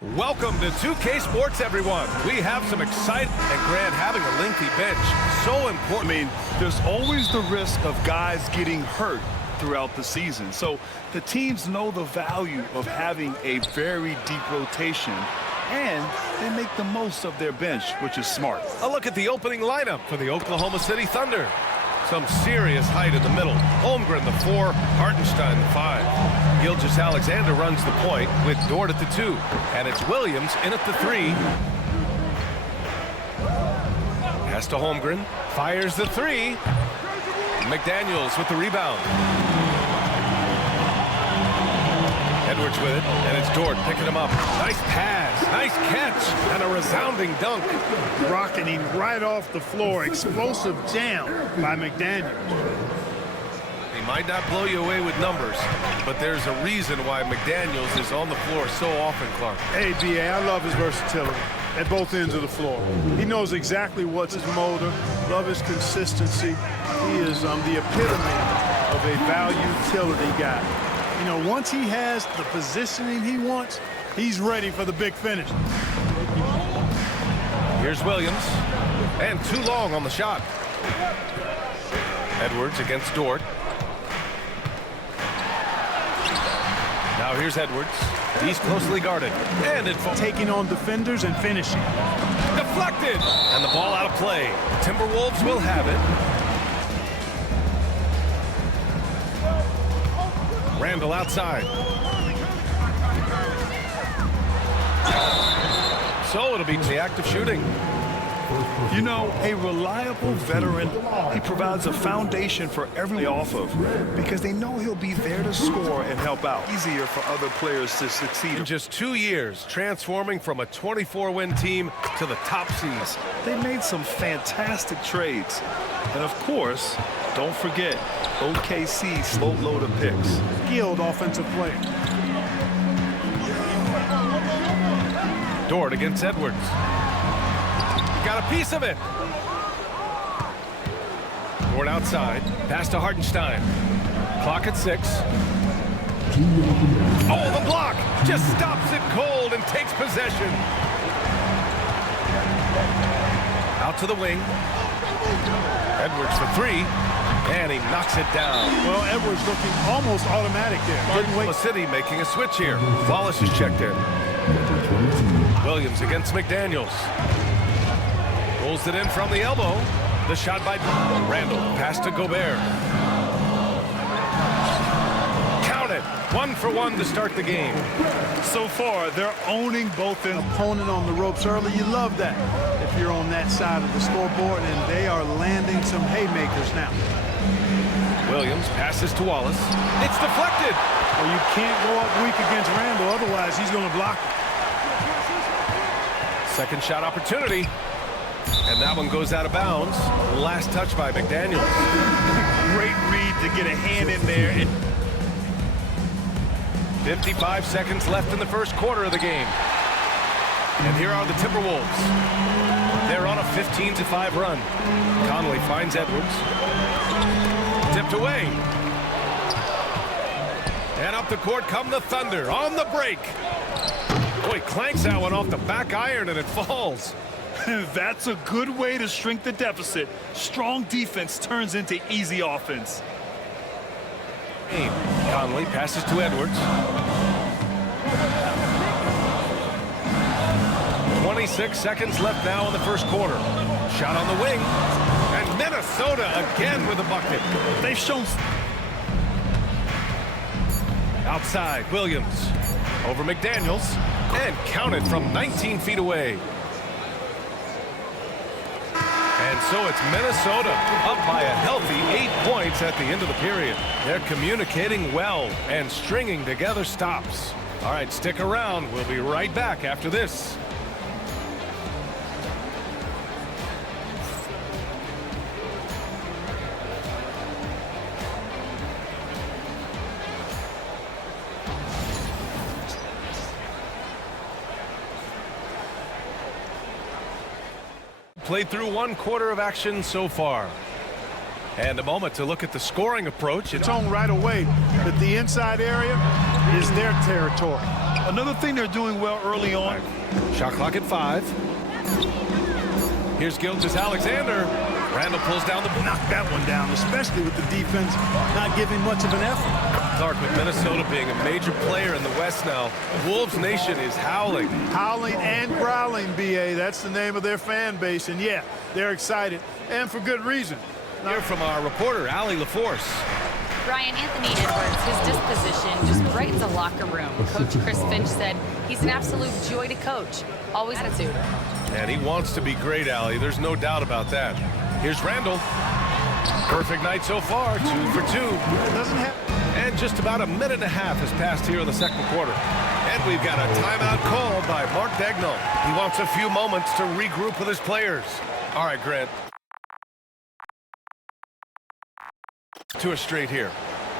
Welcome to 2K Sports, everyone. We have some exciting, and Grant, having a lengthy bench, so important. I mean, there's always the risk of guys getting hurt throughout the season. So the teams know the value of having a very deep rotation, and they make the most of their bench, which is smart. A look at the opening lineup for the Oklahoma City Thunder. Some serious height in the middle. Holmgren, the 4, Hartenstein, the 5. Gilgeous-Alexander runs the point with Dort at the 2. And it's Williams in at the 3. Pass to Holmgren. Fires the 3. McDaniels with the rebound. Edwards with it, and it's Dort picking him up. Nice pass, nice catch, and a resounding dunk. Rocketing right off the floor. Explosive jam by McDaniels. He might not blow you away with numbers, but there's a reason why McDaniels is on the floor so often, Clark. Hey, B.A., I love his versatility at both ends of the floor. He knows exactly what's his motor, love his consistency. He is the epitome of a value utility guy. You know, once he has the positioning he wants, he's ready for the big finish. Here's Williams, and too long on the shot. Edwards against Dort. Now here's Edwards. He's closely guarded, and it's taking on defenders and finishing. Deflected, and the ball out of play. Timberwolves will have it. Randle outside. So it'll be the act of shooting. You know, a reliable veteran, he provides a foundation for everyone off of because they know he'll be there to score and help out. Easier for other players to succeed. In just 2 years, transforming from a 24-win team to the top seeds. They made some fantastic trades. And of course, don't forget, OKC slow load of picks. Skilled offensive player. Dort against Edwards. Got a piece of it. Dort outside. Pass to Hartenstein. Clock at 6. Oh, the block! Just stops it cold and takes possession. Out to the wing. Edwards for 3. And he knocks it down. Well, Edwards looking almost automatic there. Oklahoma City making a switch here. Wallace is checked in. Williams against McDaniels. Pulls it in from the elbow. The shot by Randle. Pass to Gobert. Count it. 1 for 1 to start the game. So far, they're owning both an opponent on the ropes early. You love that if you're on that side of the scoreboard, and they are landing some haymakers now. Williams passes to Wallace. It's deflected. Well, you can't go up weak against Randle, otherwise he's going to block it. Second shot opportunity. And that one goes out of bounds. Last touch by McDaniels. Great read to get a hand in there. 55 seconds left in the first quarter of the game. And here are the Timberwolves. They're on a 15-5 run. Conley finds Edwards. Tipped away. And up the court come the Thunder on the break. Boy, clanks that one off the back iron and it falls. That's a good way to shrink the deficit. Strong defense turns into easy offense. Conley passes to Edwards. 26 seconds left now in the first quarter. Shot on the wing. And Minnesota again with a bucket. They've shown... Outside, Williams. Over McDaniels. And counted from 19 feet away. And so it's Minnesota up by a healthy 8 points at the end of the period. They're communicating well and stringing together stops. All right, stick around. We'll be right back after this. Played through 1 quarter of action so far. And a moment to look at the scoring approach. It's on right away that the inside area is their territory. Another thing they're doing well early on. Shot clock at 5. Here's Gilgeous-Alexander. Randle pulls down the... Knock that one down, especially with the defense not giving much of an effort. Clark, with Minnesota being a major player in the West now, Wolves Nation is howling. Howling and growling, B.A. That's the name of their fan base. And, yeah, they're excited, and for good reason. Hear from our reporter, Allie LaForce. Brian, Anthony Edwards, his disposition just brightens a locker room. Coach Chris Finch said he's an absolute joy to coach. Always attitude. And he wants to be great, Allie. There's no doubt about that. Here's Randle. Perfect night so far, 2 for 2. And just about a minute and a half has passed here in the second quarter. And we've got a timeout call by Mark Daigneault. He wants a few moments to regroup with his players. All right, Grant. To us straight here.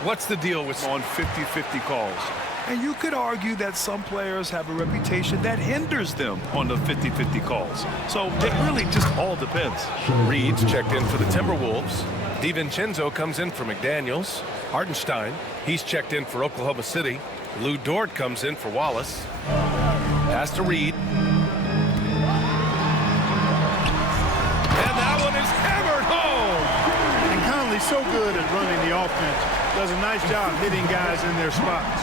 What's the deal with... On 50-50 calls. And you could argue that some players have a reputation that hinders them on the 50-50 calls. So it really just all depends. Reed's checked in for the Timberwolves. DiVincenzo comes in for McDaniels. Hartenstein, he's checked in for Oklahoma City. Lou Dort comes in for Wallace. Pass to Reed. And that one is hammered home! And Conley's so good at running the offense. Does a nice job hitting guys in their spots.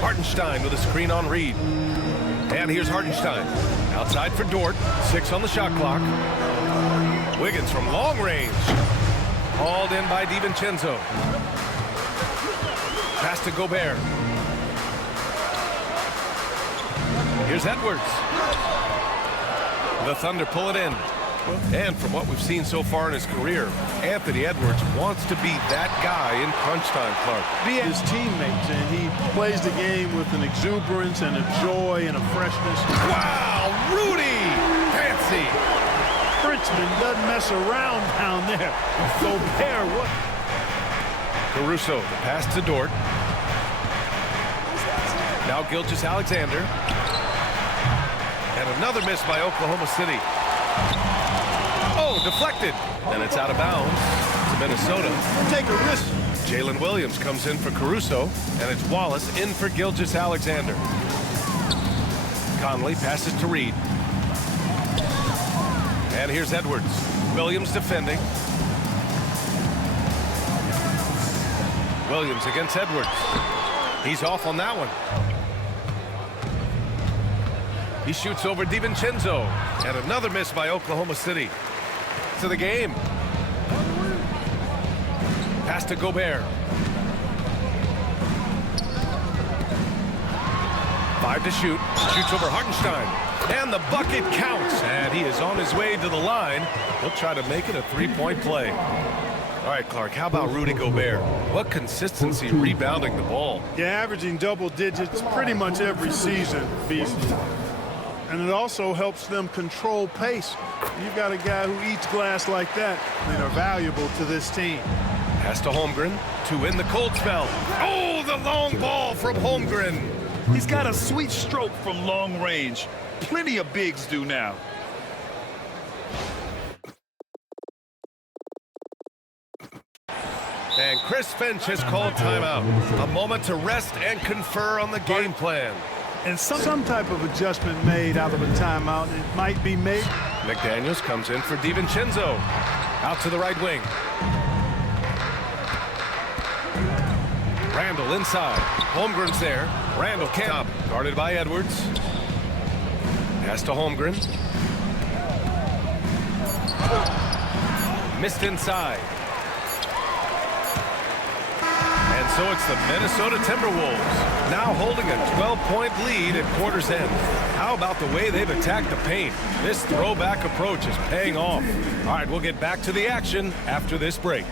Hartenstein with a screen on Reed. And here's Hartenstein. Outside for Dort. 6 on the shot clock. Wiggins from long range. Hauled in by DiVincenzo. Pass to Gobert. Here's Edwards. The Thunder pull it in. And from what we've seen so far in his career, Anthony Edwards wants to be that guy in crunch time, Clark. Be his teammates, and he plays the game with an exuberance and a joy and a freshness. Wow, Rudy! Fancy! Frenchman doesn't mess around down there. Gobert, what? Caruso, the pass to Dort. Now Gilgeous-Alexander. And another miss by Oklahoma City. Oh, deflected. And it's out of bounds to Minnesota. Take a risk. Jalen Williams comes in for Caruso, and it's Wallace in for Gilgeous-Alexander. Conley passes to Reed. And here's Edwards. Williams defending. Williams against Edwards. He's off on that one. He shoots over DiVincenzo. And another miss by Oklahoma City. To the game. Pass to Gobert. 5 to shoot. Shoots over Hartenstein. And the bucket counts. And he is on his way to the line. He'll try to make it a three-point play. All right, Clark, how about Rudy Gobert? What consistency rebounding the ball. Yeah, averaging double digits pretty much every season, Beast. And it also helps them control pace. You've got a guy who eats glass like that and are valuable to this team. Pass to Holmgren to win the cold spell. Oh, the long ball from Holmgren. He's got a sweet stroke from long range. Plenty of bigs do now. And Chris Finch has called timeout. A moment to rest and confer on the game plan. And some type of adjustment made out of a timeout. It might be made. McDaniels comes in for DiVincenzo. Out to the right wing. Randle inside. Holmgren's there. Randle can't. Guarded by Edwards. Pass to Holmgren. Missed inside. And so it's the Minnesota Timberwolves, now holding a 12-point lead at quarter's end. How about the way they've attacked the paint? This throwback approach is paying off. All right, we'll get back to the action after this break.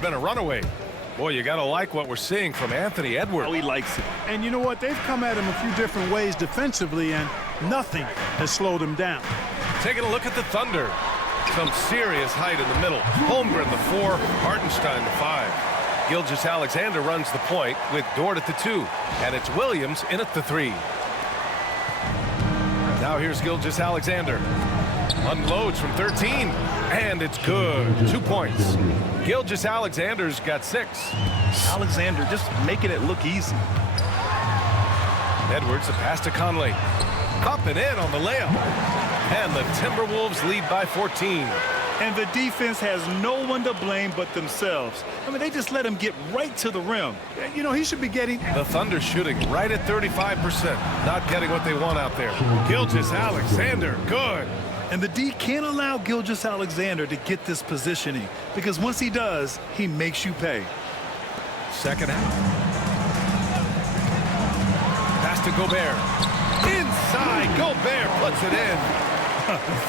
It's been a runaway. Boy, you got to like what we're seeing from Anthony Edwards. Oh, he likes it. And you know what? They've come at him a few different ways defensively, and nothing has slowed him down. Taking a look at the Thunder. Some serious height in the middle. Holmgren, the 4, Hartenstein, the 5. Gilgeous-Alexander runs the point with Dort at the 2. And it's Williams in at the 3. Now here's Gilgeous-Alexander. Unloads from 13. And it's good. 2 points. Gilgeous-Alexander's got 6. Alexander just making it look easy. Edwards, a pass to Conley. Up and in on the layup. And the Timberwolves lead by 14. And the defense has no one to blame but themselves. I mean, they just let him get right to the rim. You know, he should be getting... The Thunder shooting right at 35%. Not getting what they want out there. Gilgeous-Alexander, good. And the D can't allow Gilgeous-Alexander to get this positioning, because once he does, he makes you pay. Second half. Pass to Gobert. Inside, Gobert puts it in.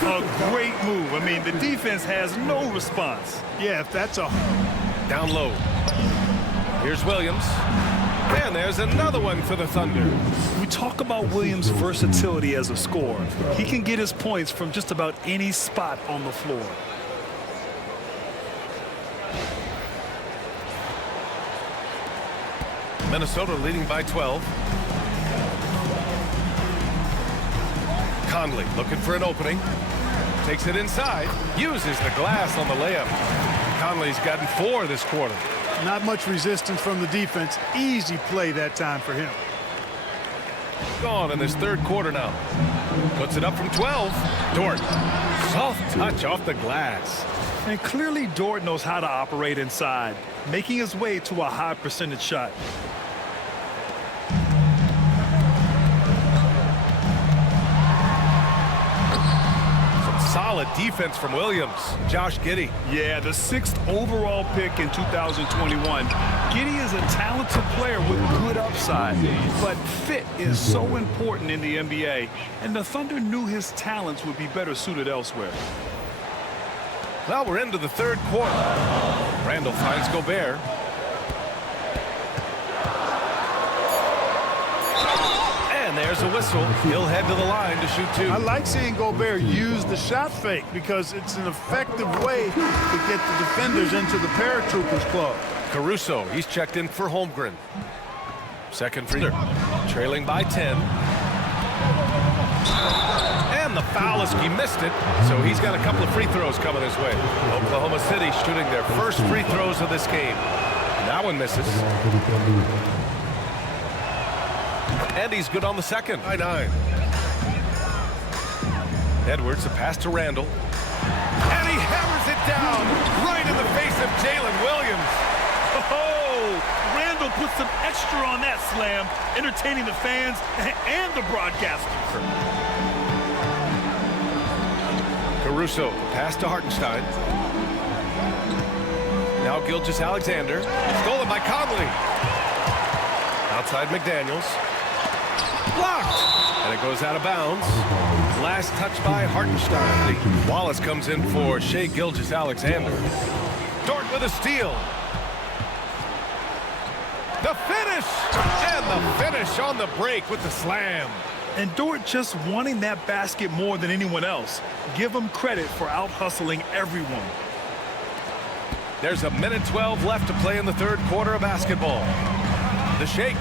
A great move. I mean, the defense has no response. Yeah, if that's a... Down low. Here's Williams. And there's another one for the Thunder. We talk about Williams' versatility as a scorer. He can get his points from just about any spot on the floor. Minnesota leading by 12. Conley looking for an opening. Takes it inside. Uses the glass on the layup. Conley's gotten 4 this quarter. Not much resistance from the defense. Easy play that time for him. Gone in this third quarter now. Puts it up from 12. Dort. Soft touch off the glass. And clearly Dort knows how to operate inside, making his way to a high percentage shot. Solid defense from Williams. Josh Giddey. Yeah, the 6th overall pick in 2021. Giddey is a talented player with good upside, but fit is so important in the NBA, and the Thunder knew his talents would be better suited elsewhere. Well, we're into the third quarter. Randle finds Gobert. And there's a whistle. He'll head to the line to shoot 2. I like seeing Gobert use the shot fake because it's an effective way to get the defenders into the paratroopers club. Caruso, he's checked in for Holmgren. Second free throw. Trailing by 10. And the foul as he missed it, so he's got a couple of free throws coming his way. Oklahoma City shooting their first free throws of this game. That one misses. And he's good on the second. By 9. Edwards, a pass to Randle. And he hammers it down right in the face of Jalen Williams. Oh, Randle put some extra on that slam, entertaining the fans and the broadcasters. Caruso, pass to Hartenstein. Now Gilgeous-Alexander. Stolen by Conley. Outside McDaniels. Blocked. And it goes out of bounds. Last touch by Hartenstein. Wallace comes in for Shai Gilgeous-Alexander. Dort with a steal. The finish! And the finish on the break with the slam. And Dort just wanting that basket more than anyone else. Give him credit for out-hustling everyone. There's a minute 12 left to play in the third quarter of basketball. The shake.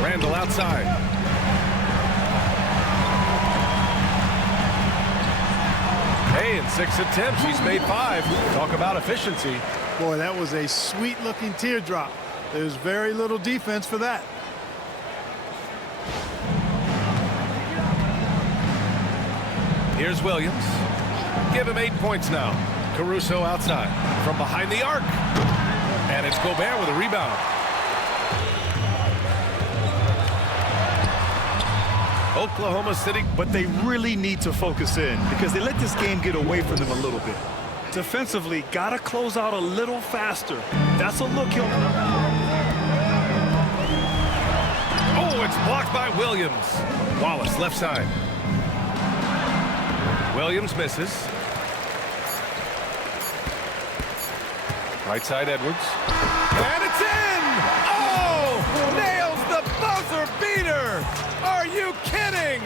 Randle outside. Hey, in 6 attempts, he's made 5. Talk about efficiency. Boy, that was a sweet-looking teardrop. There's very little defense for that. Here's Williams. Give him 8 points now. Caruso outside. From behind the arc. And it's Gobert with a rebound. Oklahoma City. But they really need to focus in because they let this game get away from them a little bit. Defensively, got to close out a little faster. That's a look he'll... Oh, it's blocked by Williams. Wallace, left side. Williams misses. Right side, Edwards. And it's in! Oh! Nails the buzzer beater! Are you kidding?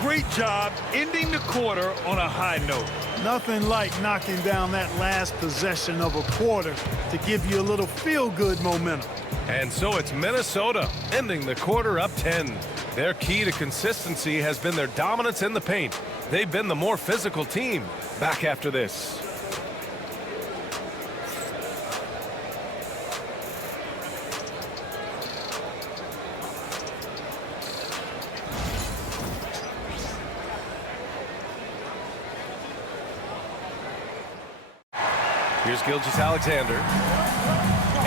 Great job ending the quarter on a high note. Nothing like knocking down that last possession of a quarter to give you a little feel-good momentum. And so it's Minnesota ending the quarter up 10. Their key to consistency has been their dominance in the paint. They've been the more physical team. Back after this. Here's Gilgeous-Alexander.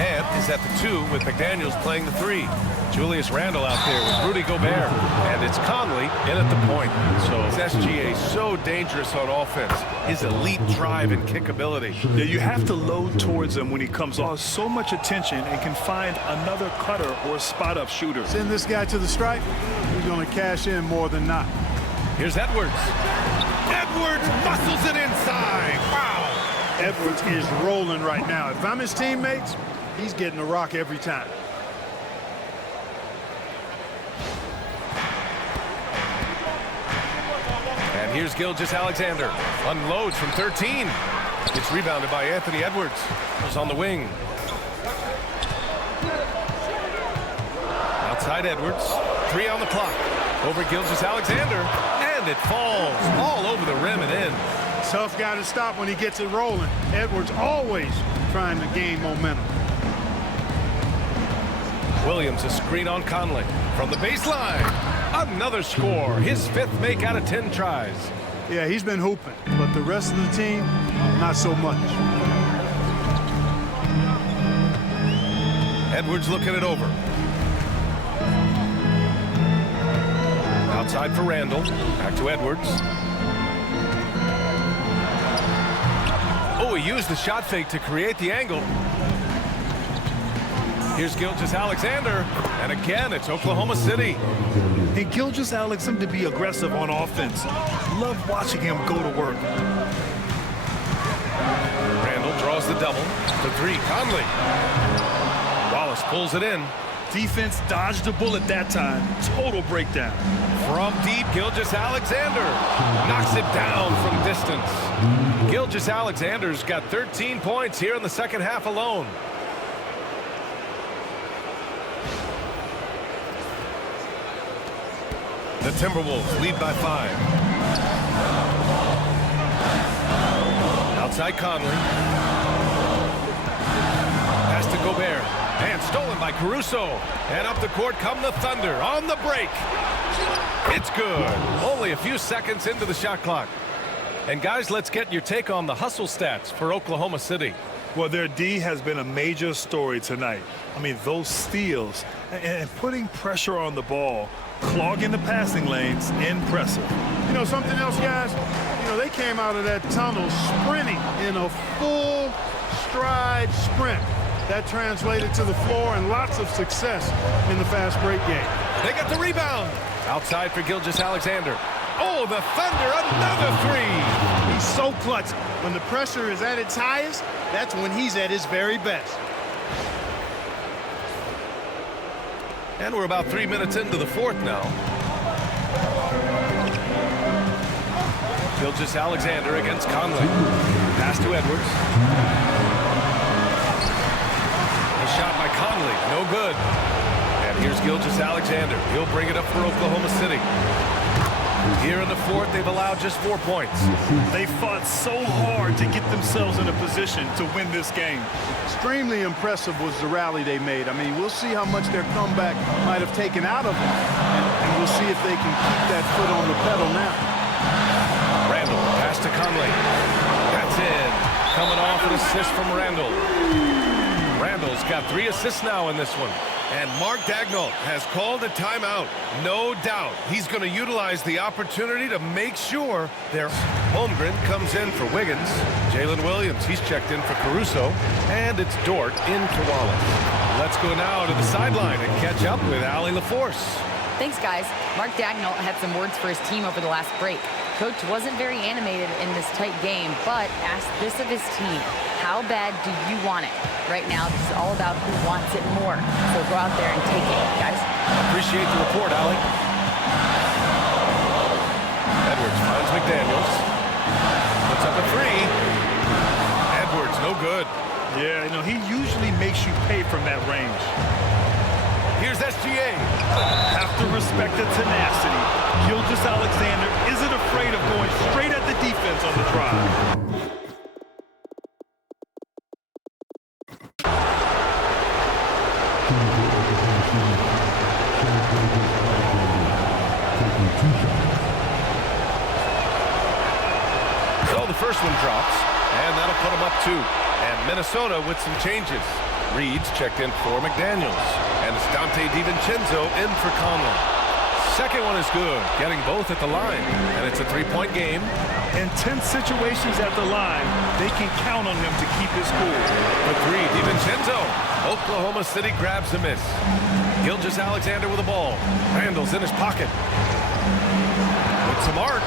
And is at the 2 with McDaniels playing the 3. Julius-Randle out there with Rudy Gobert. And it's Conley in at the point. So SGA so dangerous on offense. His elite drive and kick ability. Yeah, you have to load towards him when he comes off. So much attention and can find another cutter or spot-up shooter. Send this guy to the stripe. He's going to cash in more than not. Here's Edwards. Edwards muscles it inside. Wow. Edwards is rolling right now. If I'm his teammates, he's getting a rock every time. And here's Gilgeous-Alexander. Unloads from 13. It's rebounded by Anthony Edwards. Goes on the wing. Outside Edwards. 3 on the clock. Over Gilgeous-Alexander. And it falls all over the rim and in. Tough guy to stop when he gets it rolling. Edwards always trying to gain momentum. Williams, a screen on Conley. From the baseline, another score. His 5th make out of 10 tries. Yeah, he's been hooping, but the rest of the team, not so much. Edwards looking it over. Outside for Randle. Back to Edwards. Oh, he used the shot fake to create the angle. Here's Gilgeous-Alexander, and again, it's Oklahoma City. And Gilgeous-Alexander to be aggressive on offense. Love watching him go to work. Randle draws the double. The 3, Conley. Wallace pulls it in. Defense dodged the bullet that time. Total breakdown. From deep, Gilgeous-Alexander knocks it down from distance. Gilgeous-Alexander's got 13 points here in the second half alone. The Timberwolves lead by 5. Outside Conley. Pass to Gobert. And stolen by Caruso. And up the court come the Thunder on the break. It's good. Only a few seconds into the shot clock. And guys, let's get your take on the hustle stats for Oklahoma City. Well, their D has been a major story tonight. I mean, those steals and putting pressure on the ball, clogging the passing lanes, impressive. You know, something else, guys? You know, they came out of that tunnel sprinting in a full stride sprint. That translated to the floor and lots of success in the fast break game. They got the rebound. Outside for Gilgeous-Alexander. Oh, the Thunder, another 3. He's so clutch. When the pressure is at its highest, that's when he's at his very best. And we're about 3 minutes into the 4th now. Gilgeous-Alexander against Conley. Pass to Edwards. Shot by Conley, no good. And here's Gilgeous-Alexander. He'll bring it up for Oklahoma City. Here in the 4th, they've allowed just 4 points. They fought so hard to get themselves in a position to win this game. Extremely impressive was the rally they made. I mean, we'll see how much their comeback might have taken out of them. And we'll see if they can keep that foot on the pedal now. Randle, pass to Conley. That's in. Coming off an assist from Randle. Randle's got 3 assists now in this one. And Mark Daigneault has called a timeout. No doubt he's going to utilize the opportunity to make sure their Holmgren comes in for Wiggins. Jalen Williams, he's checked in for Caruso. And it's Dort in for Wallace. Let's go now to the sideline and catch up with Allie LaForce. Thanks, guys. Mark Daigneault had some words for his team over the last break. Coach wasn't very animated in this tight game, but asked this of his team. how bad do you want it? Right now, this is all about who wants it more. So go out there and take it, guys. Appreciate the report, Allie. Edwards finds McDaniels. Puts up a three. Edwards, no good. Yeah, you know, he usually makes you pay from that range. Here's SGA. Have to respect the tenacity. Gilgeous-Alexander isn't afraid of going straight at the defense on the drive. So the first one drops, and that'll put him up 2. And Minnesota with some changes. Reed's checked in for McDaniels, and it's Dante DiVincenzo in for Conley. Second one is good, getting both at the line, and it's a 3-point game. In tense situations at the line, they can count on him to keep his cool. For 3, DiVincenzo. Oklahoma City grabs a miss. Gilgeous-Alexander with the ball. Randle's in his pocket. It's a mark.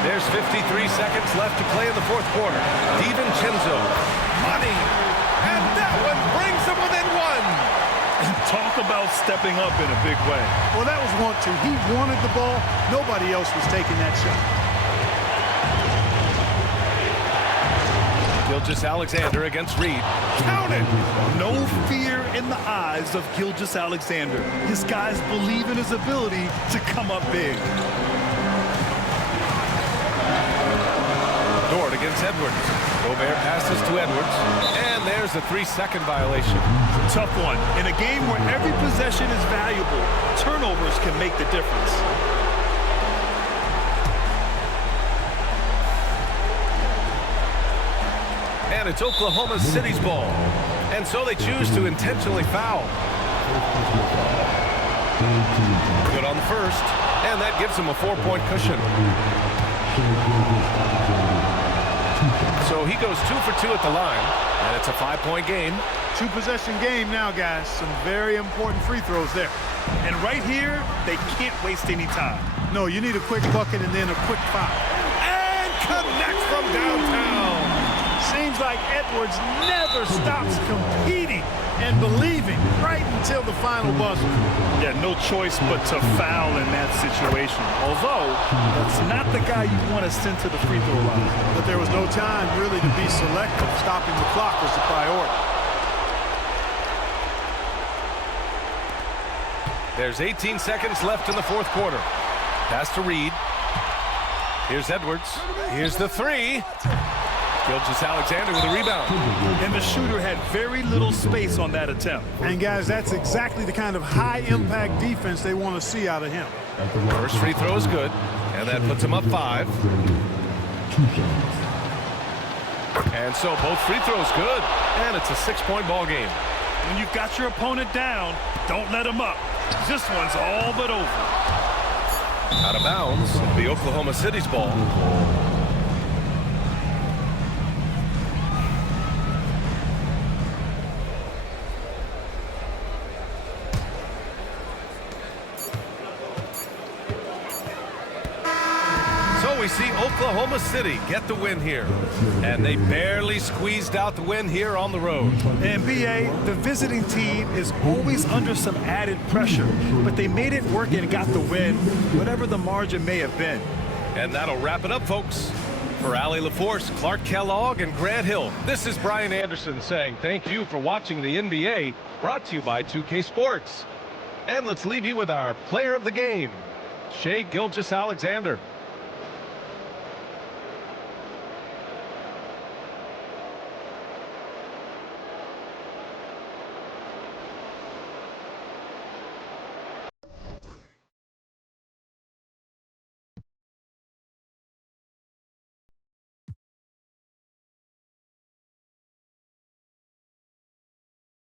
There's 53 seconds left to play in the fourth quarter. DiVincenzo, money, and that one brings them within 1. And talk about stepping up in a big way. Well, that was want to. He wanted the ball. Nobody else was taking that shot. Gilgeous-Alexander against Reed. Counted! No fear in the eyes of Gilgeous-Alexander. His guys believe in his ability to come up big. Dort against Edwards. Gobert passes to Edwards. And there's a 3-second violation. Tough one. In a game where every possession is valuable, turnovers can make the difference. And it's Oklahoma City's ball. And so they choose to intentionally foul. Good on the first. And that gives them a 4-point cushion. So he goes 2 for 2 at the line, and it's a 5-point game. 2-possession game now, guys. Some very important free throws there. And right here, they can't waste any time. No, you need a quick bucket and then a quick foul. And connects from downtown. Seems like Edwards never stops competing and believing right until the final buzzer. Yeah, no choice but to foul in that situation. Although, that's not the guy you want to send to the free throw line. But there was no time really to be selective. Stopping the clock was the priority. There's 18 seconds left in the fourth quarter. Pass to Reed. Here's Edwards. Here's the 3. Gilgeous-Alexander with a rebound. And the shooter had very little space on that attempt. And guys, that's exactly the kind of high-impact defense they want to see out of him. First free throw is good, and that puts him up 5. And so both free throws good, and it's a 6-point ball game. When you've got your opponent down, don't let him up. This one's all but over. Out of bounds, the Oklahoma City's ball. We see Oklahoma City get the win here. And they barely squeezed out the win here on the road. NBA, the visiting team is always under some added pressure, but they made it work and got the win, whatever the margin may have been. And that'll wrap it up, folks. For Allie LaForce, Clark Kellogg, and Grant Hill, this is Brian Anderson saying thank you for watching the NBA, brought to you by 2K Sports. And let's leave you with our player of the game, Shai Gilgeous-Alexander.